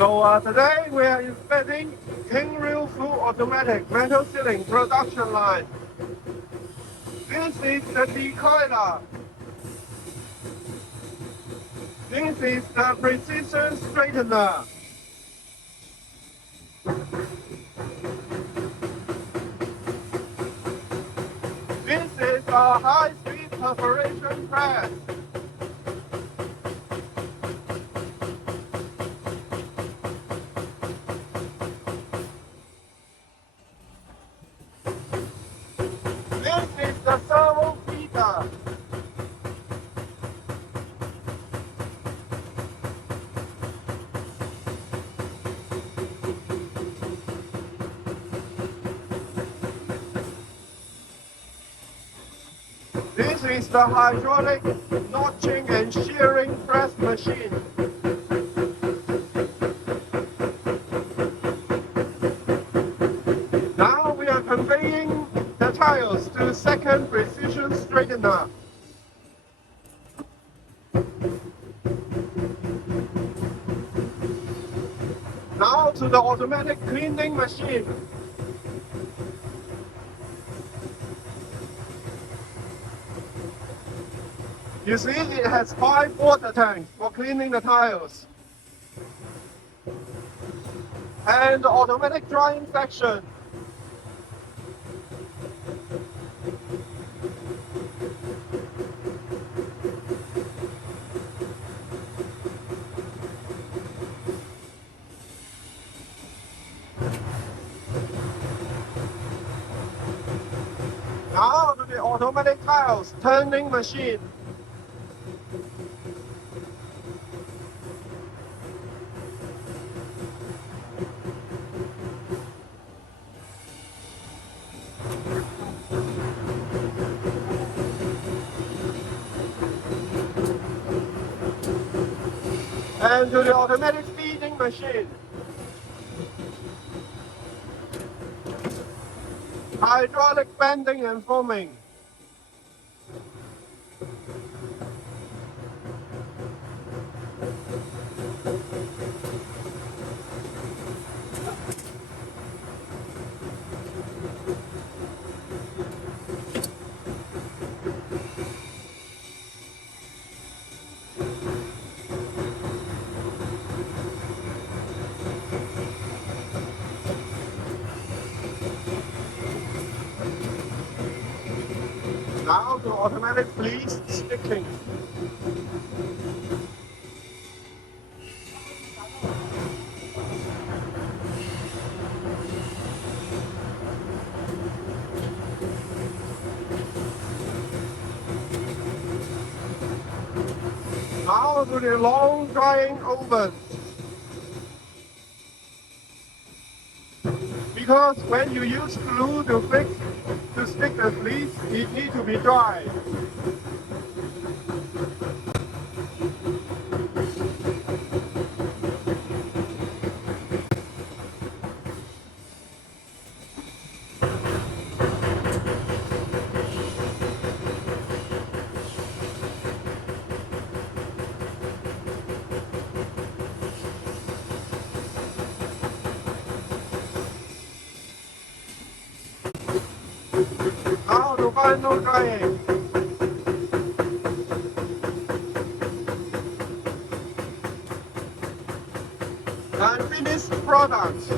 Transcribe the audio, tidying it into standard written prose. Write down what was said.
Today we are inspecting KINGREAL full automatic metal ceiling production line. This is the decoiler. This is the precision straightener. This is a high-speed perforation press. This is the servo feeder. This is the hydraulic notching and shearing press machine. Now we are conveying the tiles to second precision straightener. Now to the automatic cleaning machine. You see, it has 5 water tanks for cleaning the tiles. And the automatic drying section. Now to the automatic tiles turning machine. And to the automatic feeding machine. Hydraulic bending and foaming. Now to automatic fleece sticking. Now to the long drying oven. Because when you use glue to stick the fleece, it needs to be dry. Now to final drying. And finished product.